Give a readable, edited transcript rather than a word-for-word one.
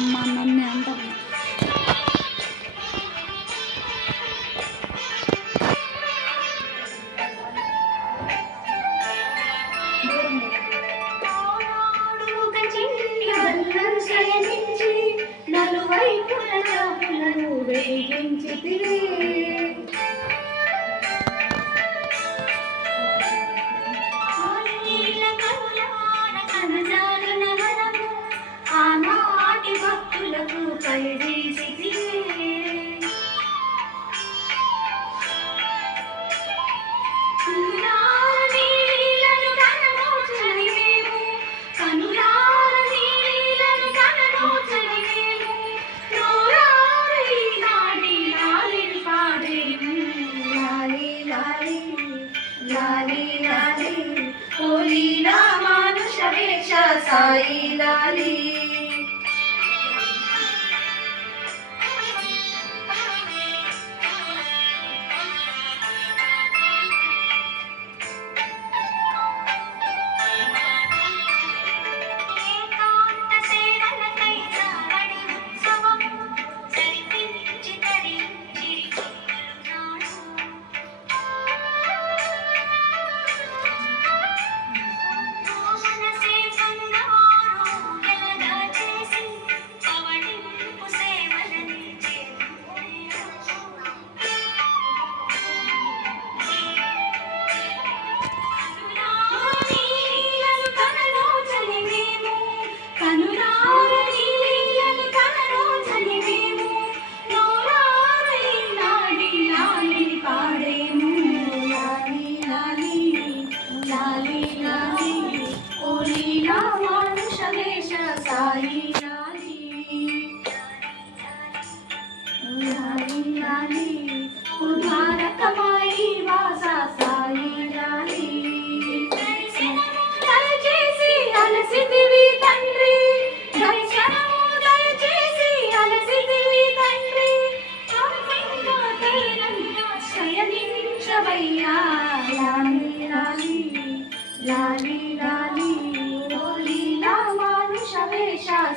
అమ్మ నన్ను అంటారు. నలువైపులను వేగించితివే ఆనాటి భక్తులకు కలిగేసితివే లాలి లాలి ఓ లీలా మానుష వేష సాయి లాలి సాయి లాలి లాలి లాలి ఓ ద్వారకమాయి వాస సాయి లాలి దయచేసి అలసితివి తండ్రి దర్శనము దయచేసి అలసితివి తండ్రి శయనించవయ్యా లాలి లాలి లాలి లాలి ఓ లీలా మానుష వేష